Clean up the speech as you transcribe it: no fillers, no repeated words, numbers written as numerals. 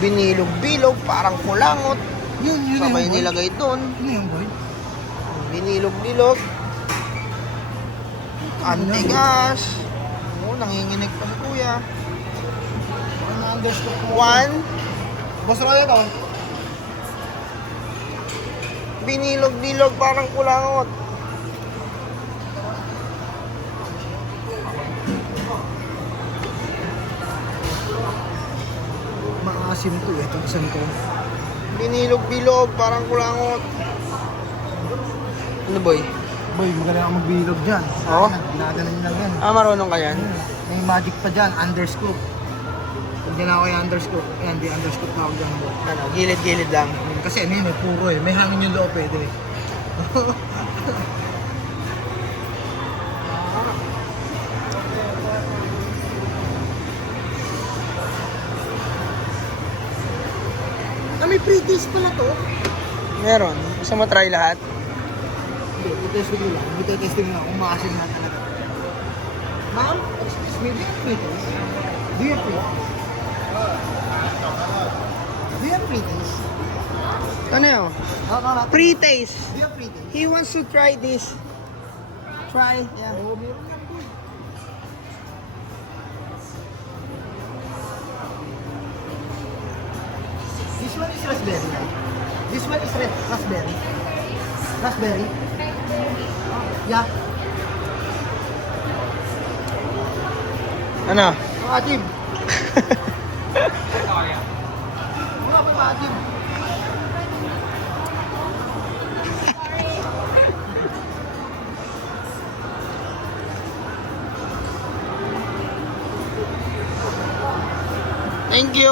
Binilog-bilog, parang kulangot. Yun Sabay yung boy. nilagay doon. Yun yung boy. Binilog-bilog. Antigas. Oo, nanginginig pa si kuya. Ano underscore ko? One. Boss Roy ito. Binilog-bilog, parang kulangot. Maasim to eh. Itong isang to. Binilog-bilog, parang kulangot. Ano boy? Boy, magaling ako magbilog dyan. Oo? Ginagalan nyo lang yan. Marunong ka yan? May magic pa dyan, underscoop. Pag dyan ako yung underscoop, ayan, di underscoop tawag dyan boy. Ano, gilid-gilid lang. Kasi ano yun eh, puro eh. May hangin yung loob pwede eh. May pre-taste pala to. Meron. Gusto mo try lahat? Hindi, i-testing mo lang. I-testing mo lang kung maasin na talaga. Ma'am, excuse me, do you have pre-taste? Do you have pre-taste? Do you have pre-taste? Ano yun? No. Pre-taste. Do you have pre-taste? He wants to try this. Try. Yeah. Oo, meron yan po. This one is raspberry. This one is raspberry. Raspberry? Yeah. Ano? Maatim. Wala pa maatim. Thank you.